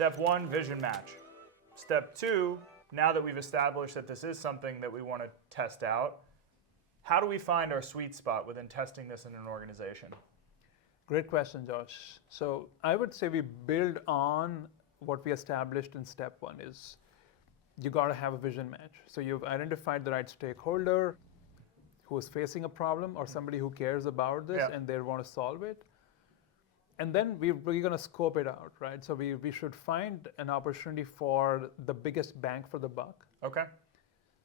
Step one, vision match. Step two, now that we've established that this is something that we want to test out, how do we find our sweet spot within testing this in an organization? Great question, Josh. So I would say we build on what we established in step one is you got to have a vision match. So you've identified the right stakeholder who is facing a problem or somebody who cares about this and they want to solve it. And then we're going to scope it out, right? So we should find an opportunity for the biggest bang for the buck. Okay.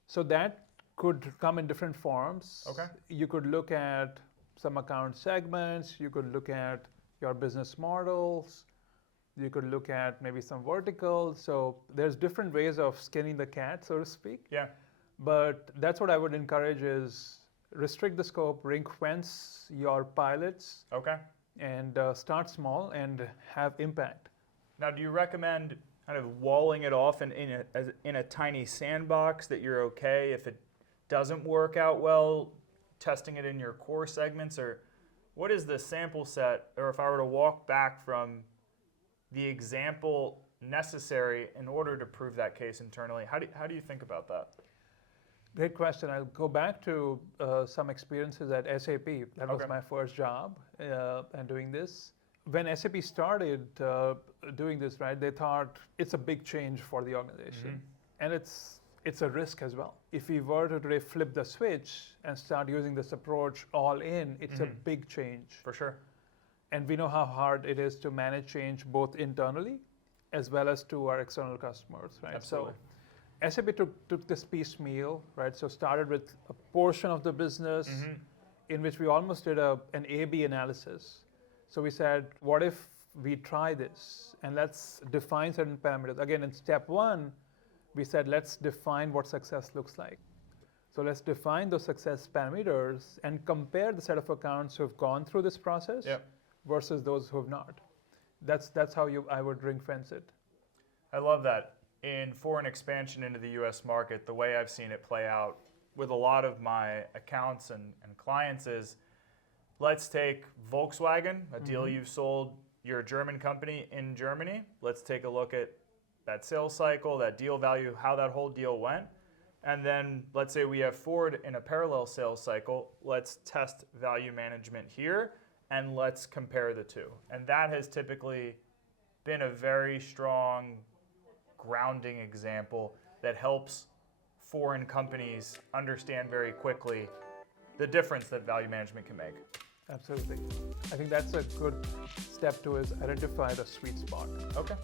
So that could come in different forms. Okay. You could look at some account segments. You could look at your business models. You could look at maybe some verticals. So there's different ways of skinning the cat, so to speak. Yeah. But that's what I would encourage is restrict the scope, ring-fence your pilots. Okay. And start small and have impact. Now, do you recommend kind of walling it off in a tiny sandbox that you're okay if it doesn't work out well, testing it in your core segments? Or what is the sample set, or if I were to walk back from the example necessary in order to prove that case internally, how do you think about that? Great question. I'll go back to some experiences at SAP. That was my first job and doing this. When SAP started doing this, right, they thought it's a big change for the organization. And it's a risk as well. If we were to today flip the switch and start using this approach all in, it's a big change. For sure. And we know how hard it is to manage change both internally as well as to our external customers, right? Absolutely. So SAP took this piecemeal, right? So started with a portion of the business in which we almost did an A/B analysis. So we said, what if we try this and let's define certain parameters? Again, in step one, we said, let's define what success looks like. So let's define those success parameters and compare the set of accounts who have gone through this process versus those who have not. That's how I would ring fence it. I love that. In foreign expansion into the US market, the way I've seen it play out with a lot of my accounts and clients is, let's take Volkswagen, a deal you've sold, you're a German company in Germany. Let's take a look at that sales cycle, that deal value, how that whole deal went. And then let's say we have Ford in a parallel sales cycle. Let's test value management here and let's compare the two. And that has typically been a very strong grounding example that helps foreign companies understand very quickly the difference that value management can make. Absolutely. I think that's a good step to is identify the sweet spot. Okay.